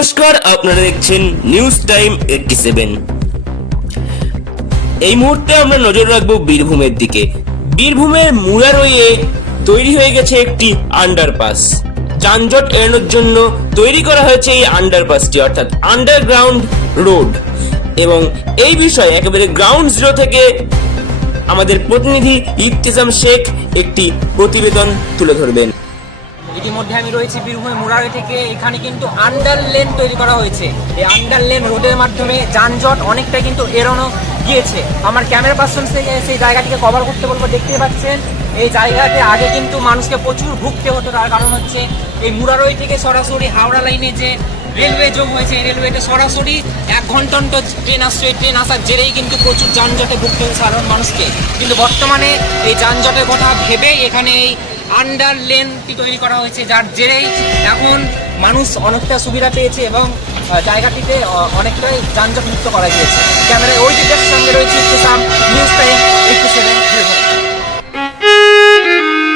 নমস্কার, আপনারা দেখছেন নিউজ টাইম এইটটি সেভেন এই মুহূর্তে আমরা নজর রাখব বীরভূমের দিকে। বীরভূমের মুরারইয়ে তৈরি হয়ে গেছে একটি আন্ডারপাস যানজট এড়ানোর জন্য তৈরি করা হয়েছে এই আন্ডারপাসটি অর্থাৎ আন্ডারগ্রাউন্ড রোড এবং এই বিষয়ে একেবারে গ্রাউন্ড জিরো থেকে আমাদের প্রতিনিধি ইফতিজাম শেখ একটি প্রতিবেদন তুলে ধরবেন। ইতিমধ্যে আমি রয়েছি বীরভূম মুরারি থেকে। এখানে কিন্তু আন্ডার লেন তৈরি করা হয়েছে। এই আন্ডার লেন রোডের মাধ্যমে যানজট অনেকটাই কিন্তু এড়ানো গিয়েছে। আমার ক্যামেরা পার্সন থেকে সেই জায়গাটিকে কভার করতে বলব দেখতে পাচ্ছেন? এই জায়গাতে আগে কিন্তু মানুষকে প্রচুর ভুগতে হতো, তার কারণ হচ্ছে এই মুরারই থেকে সরাসরি হাওড়া লাইনে যে রেলওয়ে যোগ হয়েছে, এই রেলওয়েতে সরাসরি এক ঘণ্টা অন্তর ট্রেন আসছে, এই ট্রেন আসার জেরেই কিন্তু প্রচুর যানজটে ভুগতে হচ্ছে সাধারণ মানুষকে। কিন্তু বর্তমানে এই যানজটের কথা ভেবেই এখানে এই আন্ডার লেনটি তৈরি করা হয়েছে, যার জেরেই এখন মানুষ অনেকটা সুবিধা পেয়েছে এবং জায়গাটিতে অনেকটাই যানজট মুক্ত করা গিয়েছে। ক্যামেরায় ওই দিকের সঙ্গে রয়েছে ইফতেসাম নিউজ টাইম